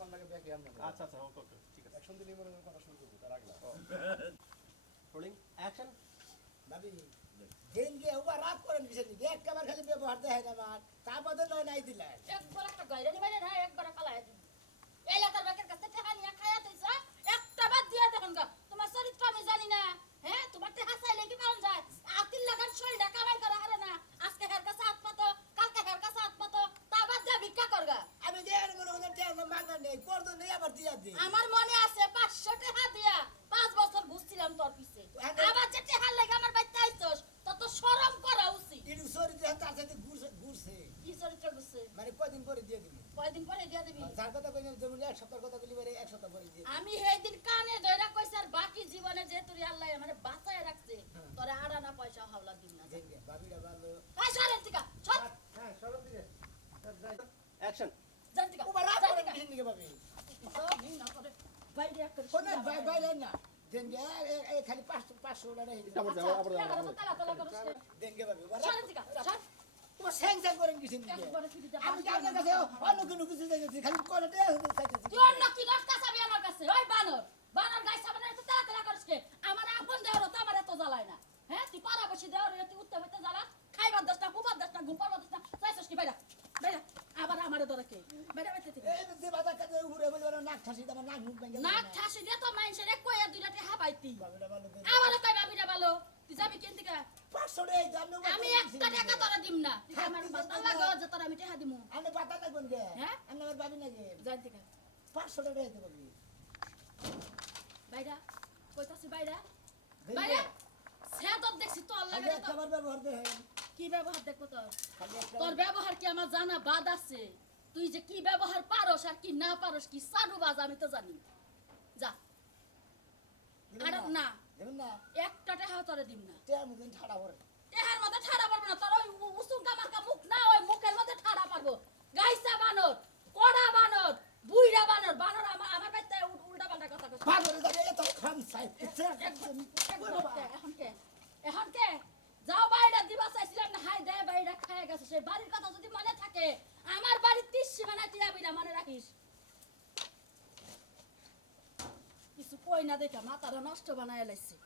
কোন লাগে ব্যাকে আমরা আচ্ছা আচ্ছা ওকে ওকে ঠিক আছে অ্যাকশন দিলে মনে কথা শুরু করব তার আগে রোলিং অ্যাকশন ভাবি দেনকে ওবা রাত করেন কিসের দিকে একবার খালি ব্যবহার দেয় না আমার তা বাদে নয় নাই দিলেন একবার একটা গায়রানি বাইরে না একবার ফালায় দিবি এলাকার বাকের কাছে টাকা নিয়ে খায়া দিছ একটা বাদ দিয়ে দেখুন গা তোমার চরিত্র আমি জানি না হ্যাঁ তোমার টাকা চাইলে কি পাওয়া যায় আতিল লাগার শরীরটা কামাই করা হারে না আজকে হের কাছে হাত পাতো কালকে হের কাছে হাত পাতো তা বাদ দিয়ে ভিক্ষা করগা আমি যে মনে হলো টাকা মাগনা নেই করদ নেই আবার দিয়া দি আমার মনে আছে 500 টাকা দিয়া 5 বছর ঘুরছিলাম তোর পিছে আবার যে টাকা লাগে আমার বাইতে আইছস তত শরম করা উচিত ইডু সরি দেন তার সাথে ঘুরছে কি চরিত্র ঘুরছে মানে কয়দিন পরে দিয়ে দিবি কয়দিন পরে দিয়া দিবি যার কথা কইনি যেমন এক সপ্তাহ কথা বলি বারে এক সপ্তাহ পরে দিয়ে আমি সেইদিন কানে ধইরা কইছি আর বাকি জীবনে যে তুই আল্লাহ আমারে বাঁচায় রাখছে তোরে আড়ানা পয়সা হাওলা দিন না দেনকে ভাবিরা ভালো এই সরেন টিকা সর হ্যাঁ সরব দিকে অ্যাকশন জান টিকা ওবা রাত করেন কিসের দিকে ভাবি সব ভিন্ন করে বাইরে একটা কোন বাইরে না দেনকে এই খালি 500 টাকা রেখে আবার যাও আবার যাও তালা তালা করছ দেনকে ভাবি ওবা সরেন টিকা সর তোমার স্যাং করেন কিসের দিকে একবারে ফিরিতে আমি কি আপনার কাছে অন্য কোনো কিছু দেখেছি খালি কোনটা চাইতেছি তুই অন্য কি দশটা চাবি আমার কাছে ওই বানর বানর গাইছ মানে এত তালা তালা করছ কে আমার আপন দেওর তো আমার এত জ্বালায় না হ্যাঁ তুই পারা বসে দেওর তুই উঠতে হইতে জ্বালা খাইবার দশটা কুবার দশটা ঘুমাবার দশটা চাইছস কি বাইরা বাইরা আবার আমারে ধরে কে বাইরা বাইতে থেকে এই যে বাতা কাছে উড়ে বলে নাক ঠাসি আমার নাক মুখ ভেঙে নাক ঠাসি দিয়ে তো মানুষের এক কইয়া দুইটাতে হাবাইতি ভাবিরা ভালো দেন আমারও কই ভাবিটা ভালো তুই যাবি কেন থেকে 500 টাকা দাম নেব আমি একটা টাকা তোরা দিম না তুই আমার বাতা লাগা যে তোরা আমি টাকা দিমু আমি বাতা লাগবেন কে হ্যাঁ? আমি আমার ভাবি না কে যাই থেকে 500 টাকা দিতে পারবি বাইরা কইতাছি বাইরা বাইরা সে তো দেখছি তো আল্লাহ আমি একবার ব্যবহার দে কি ব্যবহার দেখো তোর খালি একটা তোর ব্যবহার কি আমার জানা বাদ আছে তুই যে কি ব্যবহার পারস আর কি না পারস কি সাধু বাজ আমি তো জানি যা আর না দেবেন না একটা টাকা তোরে দিম না তে আমি দিন ঠাড়া করে এর মধ্যে ঠাড়া পারবো না তোর ওই উসুঙ্কা মার্কা মুখ না ওই মুখের মধ্যে ঠাড়া পারবো গাইসা বানর কোড়া বানর বুইড়া বানর বানর আমার বাইতে উল্টা পাল্টা কথা কইছ পাগল দাঁড়িয়ে এত খাম সাই এখন কে যাও বাইরা দিবা চাইছিলাম না হাই দে বাইরা খায় গেছে সেই বাড়ির কথা যদি মনে থাকে আমার বাড়ির 30 সীমানা তুই যাবি না মনে রাখিস কিছু কই না দেখা মাথাটা নষ্ট বানায় লাইছে